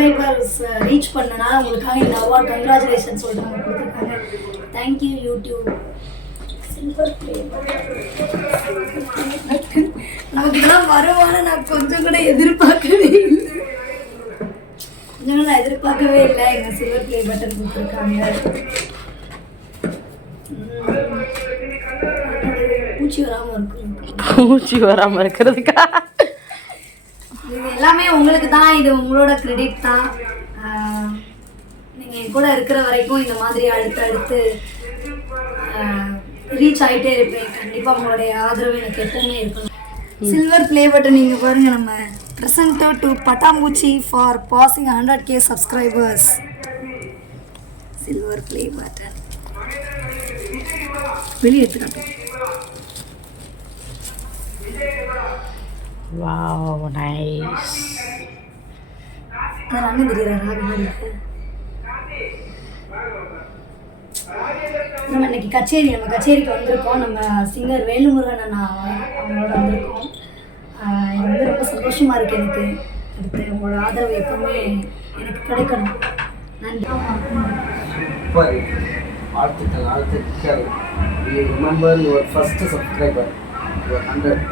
Subscribers reach பண்ணனால உங்களுக்காக இந்த அவார்ட் கங்க்ராச்சுலேஷன் சொல்கிறாங்க கொடுத்துருக்காங்க. தேங்க்யூ யூடியூப் சில்வர் ப்ளே நமக்கு இதெல்லாம் வருவான்னு நான் கொஞ்சம் கூட எதிர்பார்க்கவே இல்லை. கொஞ்சம் கூட நான் எதிர்பார்க்கவே இல்லை. எங்கள் சில்வர் ப்ளே பட்டன் கொடுத்துருக்காங்க. பூச்சி வராமல் இருக்கு பூச்சி வராமல் இருக்கிறதுக்கா? எல்லாமே உங்களுக்கு தான் இது உங்களோட கிரெடிட் தான். நீங்கள் என் கூட இருக்கிற வரைக்கும் இந்த மாதிரி அடுத்து அடுத்து ரீச் ஆகிட்டே இருப்பேன். கண்டிப்பாக உங்களுடைய ஆதரவு எனக்கு எப்பவுமே இருக்கணும். சில்வர் ப்ளே பட்டன் நீங்கள் பாருங்கள் நம்ம. Presented to Pattampoochi for passing hundred K subscribers silver play button வெளியே எடுத்துக்காட்டும் வாவ் நைஸ் அண்ணன் தெரியுறாரு நம்ம இன்னைக்கு கச்சேரி நம்ம கச்சேரிக்கு வந்திருக்கோம் நம்ம சிங்கர் வேலுமுருகன் அண்ணா அவங்களோட வந்திருக்கோம் இது வந்து ரொம்ப சந்தோஷமா இருக்கு எனக்கு. அடுத்து உங்களோட ஆதரவு எப்பவுமே எனக்கு கிடைக்கணும். நன்றி. வாழ்த்துக்கள் வாழ்த்துக்கள். Remember your first subscriber your hundred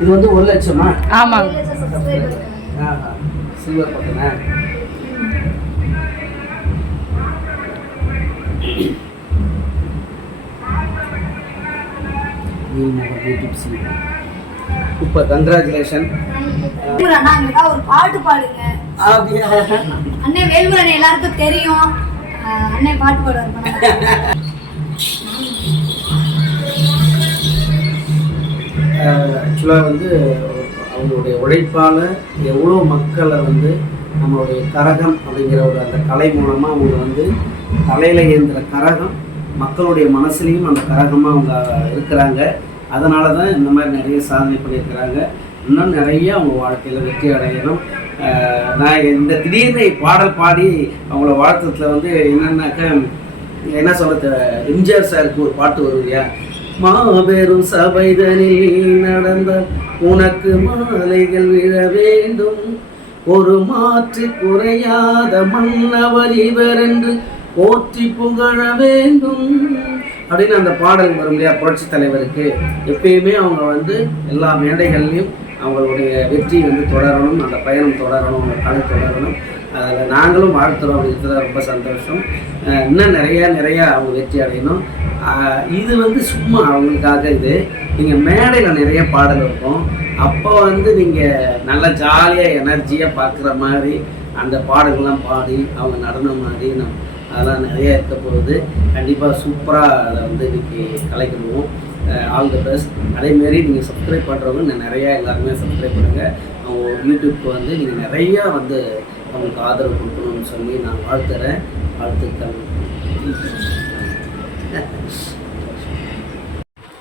இது வந்து ஒரு லட்சமா? ஆமாங்க சில்வர் கங்க்ராச்சுலேஷன் எங்களுக்கா ஒரு பாட்டு பாடுங்க. அண்ணன் வேலுமுருகன் எல்லாருக்கும் தெரியும். அண்ணன் பாட்டு பாடுவார் ஆக்சுவலாக வந்து அவங்களுடைய உழைப்பால் எவ்வளோ மக்களை வந்து நம்மளுடைய கரகம் அப்படிங்கிற ஒரு அந்த கலை மூலமாக அவங்க வந்து கலையில் இயந்திர கரகம் மக்களுடைய மனசுலேயும் அந்த கரகமாக அவங்க இருக்கிறாங்க. அதனால தான் இந்த மாதிரி நிறைய சாதனை பண்ணியிருக்கிறாங்க. இன்னும் நிறைய அவங்க வாழ்க்கையில் வெற்றி அடையணும். நான் இந்த திடீர்னு பாடல் பாடி அவங்கள வாழ்த்தத்தில் வந்து என்னன்னாக்க என்ன சொல்கிறது எம்ஜிஆர் சாருக்கு ஒரு பாட்டு வரும் இல்லையா? மாபெரும் சபைதனில் நடந்த உனக்கு மாலைகள் விழ வேண்டும். ஒரு மாற்றி குறையாத மன்னவர் இவர் என்று போற்றி புகழ வேண்டும். அப்படின்னு அந்த பாடல் வரும் இல்லையா புரட்சி தலைவருக்கு. எப்பயுமே அவங்க வந்து எல்லா மேடைகள்லையும் அவங்களுடைய வெற்றி வந்து தொடரணும் அந்த பயணம் தொடரணும் அந்த கலை தொடரணும். அதில் நாங்களும் வாழ்த்துறோம். அப்படிங்கிறது ரொம்ப சந்தோஷம். இன்னும் நிறையா நிறையா அவங்க வெற்றி அடையணும். இது வந்து சும்மா அவங்களுக்காக இது. நீங்கள் மேடையில் நிறைய பாடல் இருக்கும். அப்போ வந்து நீங்கள் நல்லா ஜாலியாக எனர்ஜியாக பார்க்குற மாதிரி அந்த பாடல்கள்லாம் பாடி அவங்க நடனம் மாதிரி நம் அதெல்லாம் நிறைய இருக்க போகுது கண்டிப்பாக சூப்பராக அதை வந்து இன்றைக்கி கலைக்கணும் ஆல் தி பெஸ்ட் அதேமாரி நீங்கள் சப்ஸ்கிரைப் பண்ணுறவங்க நான் நிறையா எல்லாருமே சப்ஸ்கிரைப் பண்ணுங்கள் அவங்க யூடியூப்க்கு வந்து நீங்கள் நிறையா வந்து அவங்களுக்கு ஆதரவு கொடுக்கணும்னு சொல்லி நான் வாழ்த்துறேன். வாழ்த்துக்கள்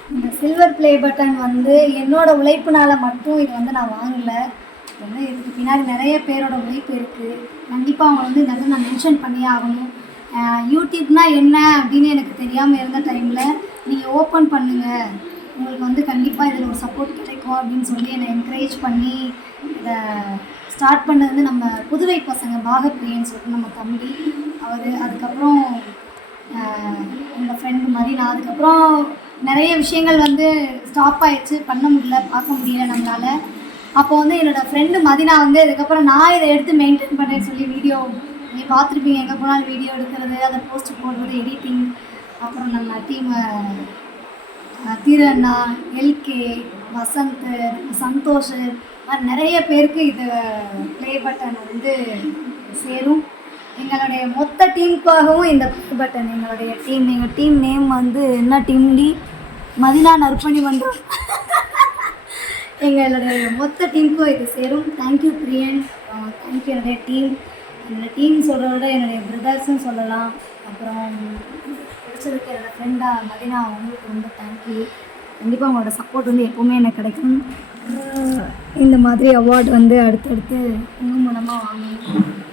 இந்த சில்வர் ப்ளே பட்டன் வந்து என்னோட உழைப்புனால மட்டும் இது வந்து நான் வாங்கல. வந்து இதுக்கு பின்னாடி நிறைய பேரோட உழைப்பு இருக்குது கண்டிப்பாக அவங்க வந்து இந்த நான் மென்ஷன் பண்ணியே ஆகணும். யூடியூப்னால் யூடியூப்னா என்ன அப்படின்னு எனக்கு தெரியாமல் இருந்த டைமில் நீங்கள் ஓப்பன் பண்ணுங்கள் உங்களுக்கு வந்து கண்டிப்பாக இதில் ஒரு சப்போர்ட் கிடைக்கும் அப்படின்னு சொல்லி என்னை என்கரேஜ் பண்ணி ஸ்டார்ட் பண்ணது வந்து நம்ம புதுவை பசங்க பாகப்பிரியன்னு சொல்லிட்டு நம்ம தம்பி. அவர் அதுக்கப்புறம் எங்கள் ஃப்ரெண்டு மாதிரி நான் அதுக்கப்புறம் நிறைய விஷயங்கள் வந்து ஸ்டாப் ஆயிடுச்சு. பண்ண முடியல பார்க்க முடியல நம்மளால். அப்போ வந்து என்னோடய ஃப்ரெண்டு மதினா வந்து இதுக்கப்புறம் நான் இதை எடுத்து மெயின்டைன் பண்ணேன்னு சொல்லி வீடியோ நீ பார்த்துருப்பீங்க. எங்கே போனாலும் வீடியோ எடுக்கிறது அதை போஸ்ட் போடுறது எடிட்டிங் அப்புறம் நம்ம டீமை திரு அண்ணா எல்கே வசந்த் சந்தோஷ் இது மாதிரி நிறைய பேருக்கு இது ப்ளே பட்டன் வந்து சேரும். எங்களுடைய மொத்த டீமுக்காகவும் இந்த ப்ளே பட்டன் எங்களுடைய டீம் எங்கள் டீம் நேம் வந்து என்ன டீம்லி மதினா நற்பணி மன்றம். எங்களுடைய மொத்த டீமுக்கும் இது சேரும். Thank you Priyan thank you என்னுடைய டீம் என்னோடய டீம் சொல்கிறத விட என்னுடைய பிரதர்ஸும் சொல்லலாம். அப்புறம் பிடிச்சிருக்க என்னோடய ஃப்ரெண்டாக மதினா அவங்களுக்கு ரொம்ப தேங்க்யூ கண்டிப்பாக உங்களோட சப்போர்ட் வந்து எப்போவுமே எனக்கு கிடைக்கும். இந்த மாதிரி அவார்ட் வந்து அடுத்தடுத்து உங்கள் மூலமாக வாங்கணும்